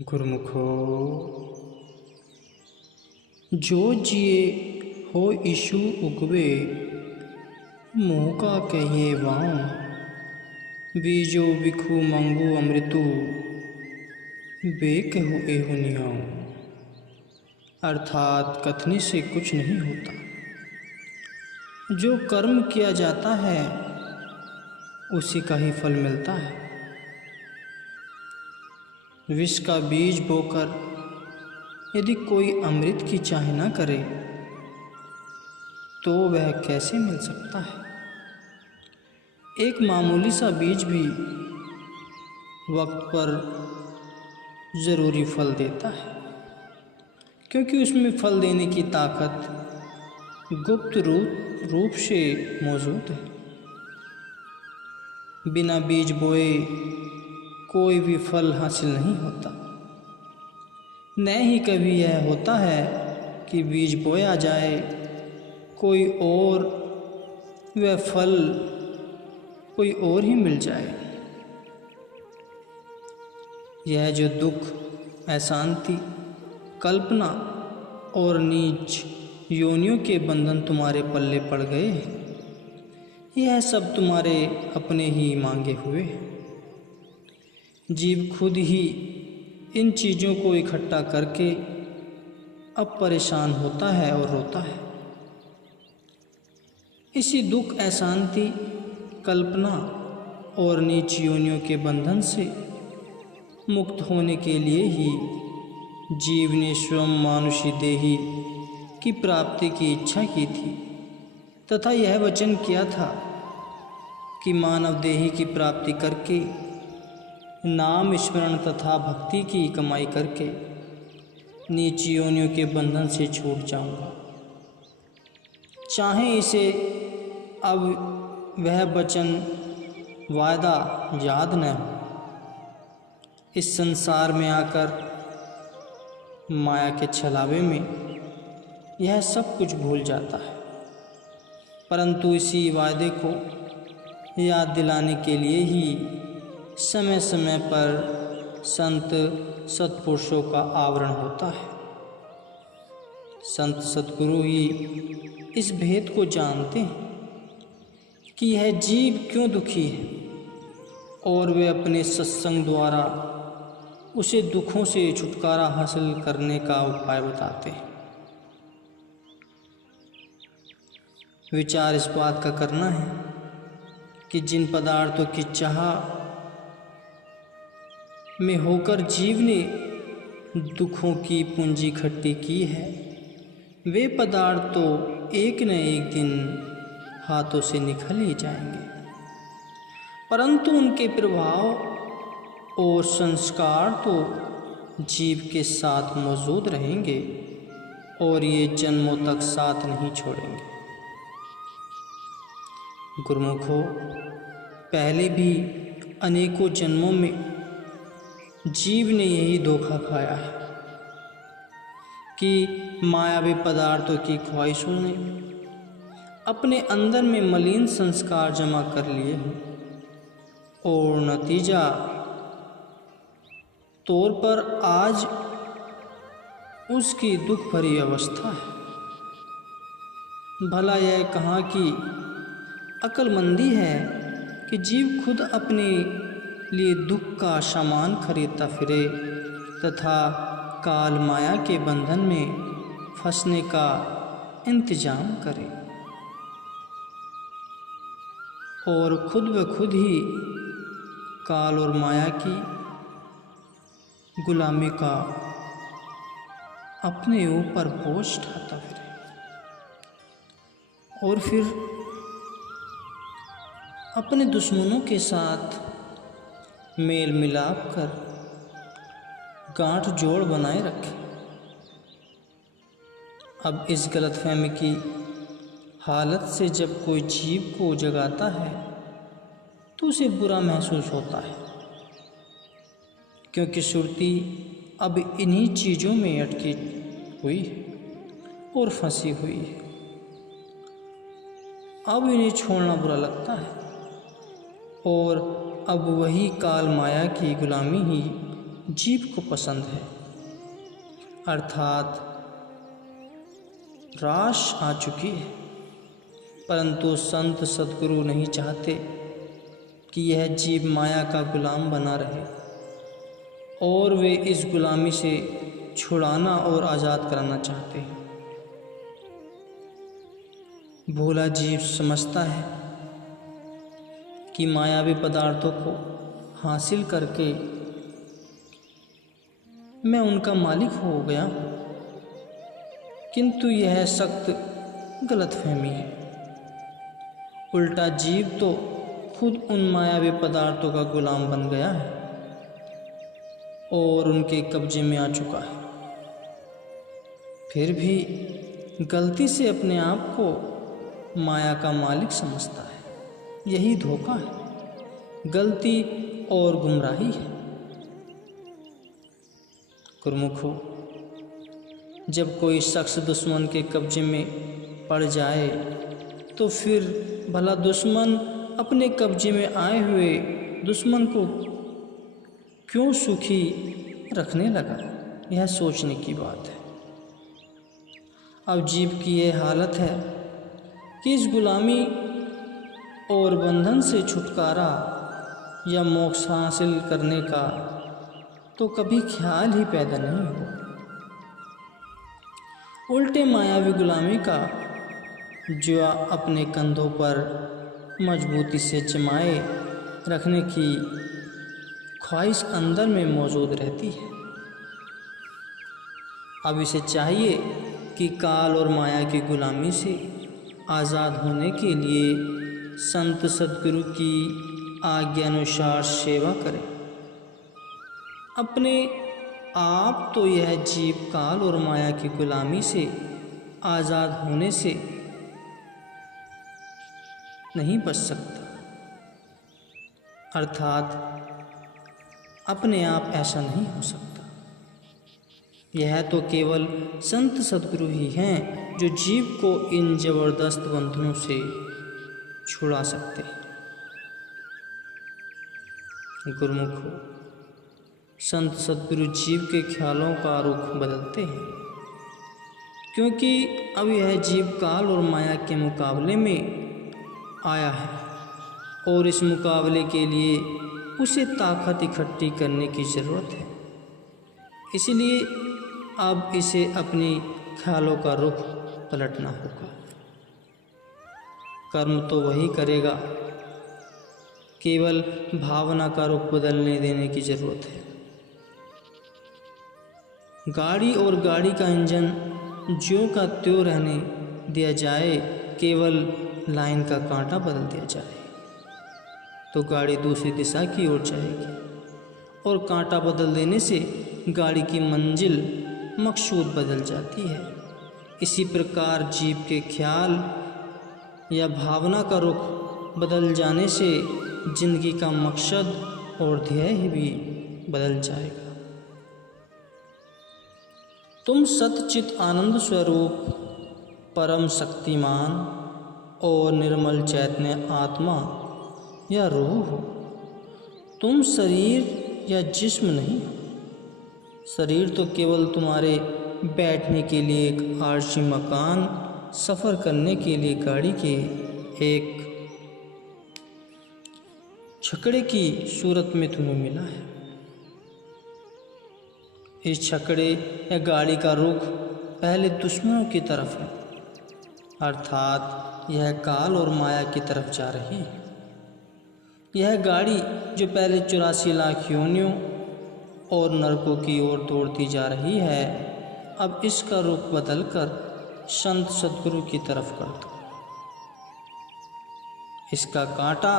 गुरमुखो जो जिए हो ईशु उगवे, मुँह का कहिए वाऊँ। बीजो बिखु मंगू अमृतु, बेकहु एहु निहाऊँ। अर्थात कथनी से कुछ नहीं होता। जो कर्म किया जाता है उसी का ही फल मिलता है। विष का बीज बोकर यदि कोई अमृत की चाह न करे तो वह कैसे मिल सकता है। एक मामूली सा बीज भी वक्त पर ज़रूरी फल देता है, क्योंकि उसमें फल देने की ताकत गुप्त रूप से मौजूद है। बिना बीज बोए कोई भी फल हासिल नहीं होता। न ही कभी यह होता है कि बीज बोया जाए कोई और वह फल कोई और ही मिल जाए। यह जो दुख, अशांति, कल्पना और नीच योनियों के बंधन तुम्हारे पल्ले पड़ गए हैं, यह सब तुम्हारे अपने ही मांगे हुए। जीव खुद ही इन चीज़ों को इकट्ठा करके अब परेशान होता है और रोता है। इसी दुख, अशांति, कल्पना और नीच योनियों के बंधन से मुक्त होने के लिए ही जीव ने स्वयं मानुषी देही की प्राप्ति की इच्छा की थी तथा यह वचन किया था कि मानव देही की प्राप्ति करके नाम स्मरण तथा भक्ति की कमाई करके नीच योनियों के बंधन से छूट जाऊंगा। चाहे इसे अब वह वचन वायदा याद न हो। इस संसार में आकर माया के छलावे में यह सब कुछ भूल जाता है, परंतु इसी वायदे को याद दिलाने के लिए ही समय समय पर संत सत्पुरुषों का आवरण होता है। संत सद्गुरु ही इस भेद को जानते हैं कि यह जीव क्यों दुखी है, और वे अपने सत्संग द्वारा उसे दुखों से छुटकारा हासिल करने का उपाय बताते हैं। विचार इस बात का करना है कि जिन पदार्थों की चाह में होकर जीव ने दुखों की पूंजी इकट्ठी की है, वे पदार्थ तो एक न एक दिन हाथों से निकल ही जाएंगे, परंतु उनके प्रभाव और संस्कार तो जीव के साथ मौजूद रहेंगे और ये जन्मों तक साथ नहीं छोड़ेंगे। गुरुमुखों, पहले भी अनेकों जन्मों में जीव ने यही धोखा खाया है कि मायावी पदार्थों की ख्वाहिशों ने अपने अंदर में मलिन संस्कार जमा कर लिए हैं और नतीजा तौर पर आज उसकी दुख भरी अवस्था है। भला यह कहाँ की अक्लमंदी है कि जीव खुद अपने लिए दुख का सामान खरीदता फिरे तथा काल माया के बंधन में फंसने का इंतजाम करे और खुद ब खुद ही काल और माया की गुलामी का अपने ऊपर बोझ ढाता फिरे और फिर अपने दुश्मनों के साथ मेल मिलाप कर गांठ जोड़ बनाए रखे। अब इस गलतफहमी की हालत से जब कोई जीव को जगाता है तो उसे बुरा महसूस होता है, क्योंकि सुरती अब इन्हीं चीज़ों में अटकी हुई और फंसी हुई है। अब इन्हें छोड़ना बुरा लगता है और अब वही काल माया की गुलामी ही जीव को पसंद है, अर्थात राश आ चुकी है, परंतु संत सद्गुरु नहीं चाहते कि यह जीव माया का गुलाम बना रहे और वे इस गुलामी से छुड़ाना और आज़ाद कराना चाहते हैं। भोला जीव समझता है कि मायावी पदार्थों को हासिल करके मैं उनका मालिक हो गया, किंतु यह सख्त गलतफहमी है। उल्टा जीव तो खुद उन मायावी पदार्थों का गुलाम बन गया है और उनके कब्जे में आ चुका है, फिर भी गलती से अपने आप को माया का मालिक समझता है। यही धोखा है, गलती और गुमराही है। गुरुमुखो, जब कोई शख्स दुश्मन के कब्जे में पड़ जाए तो फिर भला दुश्मन अपने कब्जे में आए हुए दुश्मन को क्यों सुखी रखने लगा, यह सोचने की बात है। अब जीव की यह हालत है कि इस गुलामी और बंधन से छुटकारा या मोक्ष हासिल करने का तो कभी ख्याल ही पैदा नहीं हुआ। उल्टे मायावी गुलामी का जुआ अपने कंधों पर मजबूती से जमाए रखने की ख्वाहिश अंदर में मौजूद रहती है। अब इसे चाहिए कि काल और माया की गुलामी से आज़ाद होने के लिए संत सद्गुरु की आज्ञानुसार सेवा करें। अपने आप तो यह जीव काल और माया की गुलामी से आज़ाद होने से नहीं बच सकता, अर्थात अपने आप ऐसा नहीं हो सकता। यह तो केवल संत सद्गुरु ही हैं जो जीव को इन जबरदस्त बंधनों से छुड़ा सकते हैं। गुरुमुखो, संत सद्गुरु जीव के ख्यालों का रुख बदलते हैं, क्योंकि अब यह जीव काल और माया के मुकाबले में आया है और इस मुकाबले के लिए उसे ताकत इकट्ठी करने की ज़रूरत है। इसलिए अब इसे अपने ख्यालों का रुख पलटना होगा। कर्म तो वही करेगा, केवल भावना का रुख बदलने देने की ज़रूरत है। गाड़ी और गाड़ी का इंजन ज्यों का त्यों रहने दिया जाए, केवल लाइन का कांटा बदल दिया जाए तो गाड़ी दूसरी दिशा की ओर जाएगी और कांटा बदल देने से गाड़ी की मंजिल मकसूद बदल जाती है। इसी प्रकार जीव के ख्याल या भावना का रुख बदल जाने से जिंदगी का मकसद और ध्येय भी बदल जाएगा। तुम सतचित आनंद स्वरूप परम शक्तिमान और निर्मल चैतन्य आत्मा या रूह हो। तुम शरीर या जिस्म नहीं हो। शरीर तो केवल तुम्हारे बैठने के लिए एक आरसी मकान, सफ़र करने के लिए गाड़ी के एक छकड़े की सूरत में तुम्हें मिला है। इस छकड़े या गाड़ी का रुख पहले दुश्मनों की तरफ है, अर्थात यह काल और माया की तरफ जा रही है। यह गाड़ी जो पहले 84 लाख योनियों और नरकों की ओर दौड़ती जा रही है, अब इसका रुख बदलकर संत सद्गुरु की तरफ कर दो। इसका कांटा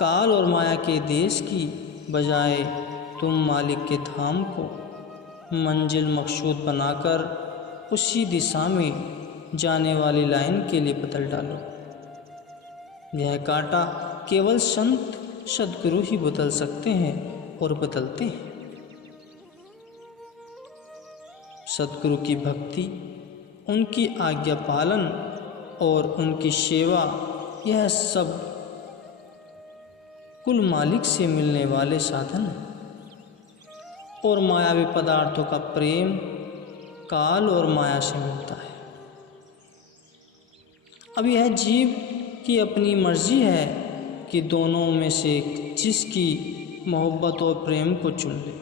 काल और माया के देश की बजाय तुम मालिक के धाम को मंजिल मकसूद बनाकर उसी दिशा में जाने वाली लाइन के लिए बदल डालो। यह कांटा केवल संत सद्गुरु ही बदल सकते हैं और बदलते हैं। सद्गुरु की भक्ति, उनकी आज्ञा पालन और उनकी सेवा, यह सब कुल मालिक से मिलने वाले साधन हैं। और मायावी पदार्थों का प्रेम काल और माया से मिलता है। अब यह जीव की अपनी मर्जी है कि दोनों में से जिसकी मोहब्बत और प्रेम को चुन ले।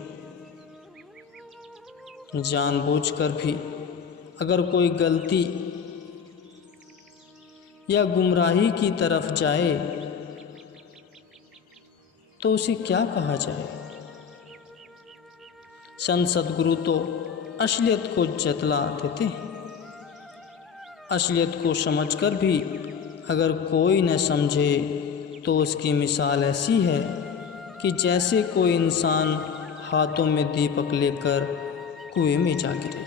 जानबूझकर भी अगर कोई गलती या गुमराही की तरफ जाए तो उसे क्या कहा जाए। संत सद्गुरु तो असलियत को जतला देते हैं। असलियत को समझकर भी अगर कोई न समझे तो उसकी मिसाल ऐसी है कि जैसे कोई इंसान हाथों में दीपक लेकर कुएं में जा गिरे।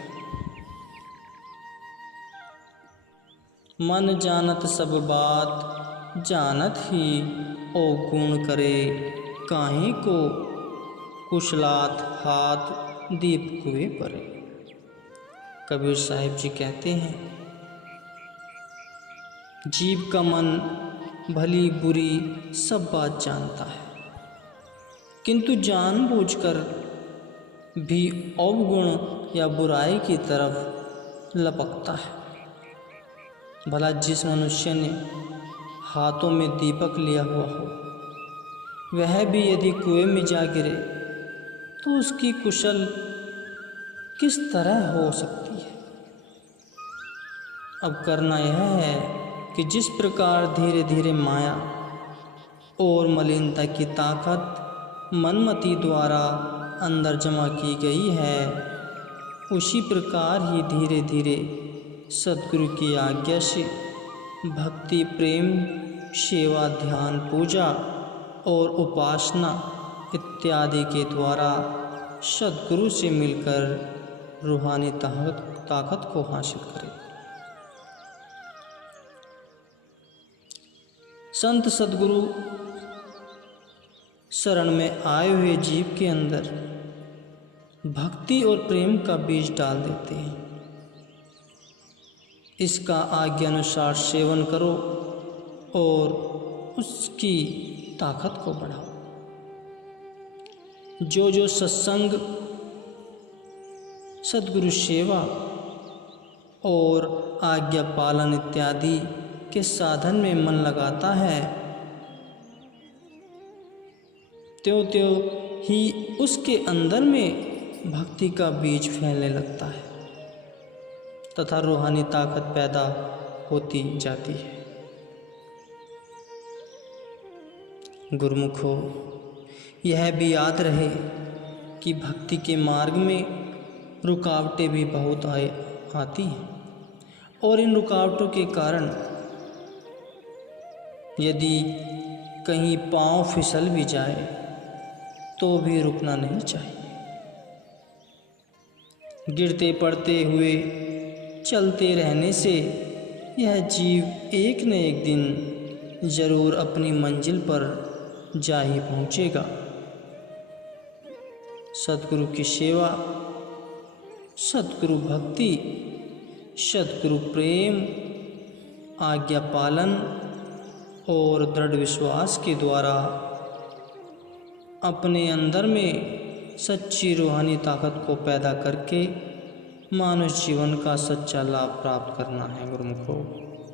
मन जानत सब बात जानत ही अवगुण करे, काहे को कुशलात हाथ दीप कुएं परे। कबीर साहिब जी कहते हैं, जीव का मन भली बुरी सब बात जानता है, किंतु जानबूझकर भी अवगुण या बुराई की तरफ लपकता है। भला जिस मनुष्य ने हाथों में दीपक लिया हुआ हो, वह भी यदि कुएं में जा गिरे तो उसकी कुशल किस तरह हो सकती है। अब करना यह है कि जिस प्रकार धीरे धीरे माया और मलिनता की ताकत मनमति द्वारा अंदर जमा की गई है, उसी प्रकार ही धीरे धीरे सद्गुरु की आज्ञा से भक्ति, प्रेम, सेवा, ध्यान, पूजा और उपासना इत्यादि के द्वारा सद्गुरु से मिलकर रूहानी ताकत को हासिल करें। संत सद्गुरु शरण में आए हुए जीव के अंदर भक्ति और प्रेम का बीज डाल देते हैं। इसका आज्ञानुसार सेवन करो और उसकी ताकत को बढ़ाओ। जो सत्संग, सद्गुरु सेवा और आज्ञा पालन इत्यादि के साधन में मन लगाता है, त्यों त्यों ही उसके अंदर में भक्ति का बीज फैलने लगता है तथा रूहानी ताकत पैदा होती जाती है। गुरुमुखो, यह भी याद रहे कि भक्ति के मार्ग में रुकावटें भी बहुत आती हैं और इन रुकावटों के कारण यदि कहीं पांव फिसल भी जाए तो भी रुकना नहीं चाहिए। गिरते पड़ते हुए चलते रहने से यह जीव एक न एक दिन जरूर अपनी मंजिल पर जा ही पहुँचेगा। सद्गुरु की सेवा, सद्गुरु भक्ति, सद्गुरु प्रेम, आज्ञा पालन और दृढ़ विश्वास के द्वारा अपने अंदर में सच्ची रूहानी ताकत को पैदा करके मानव जीवन का सच्चा लाभ प्राप्त करना है। गुरुमुखो।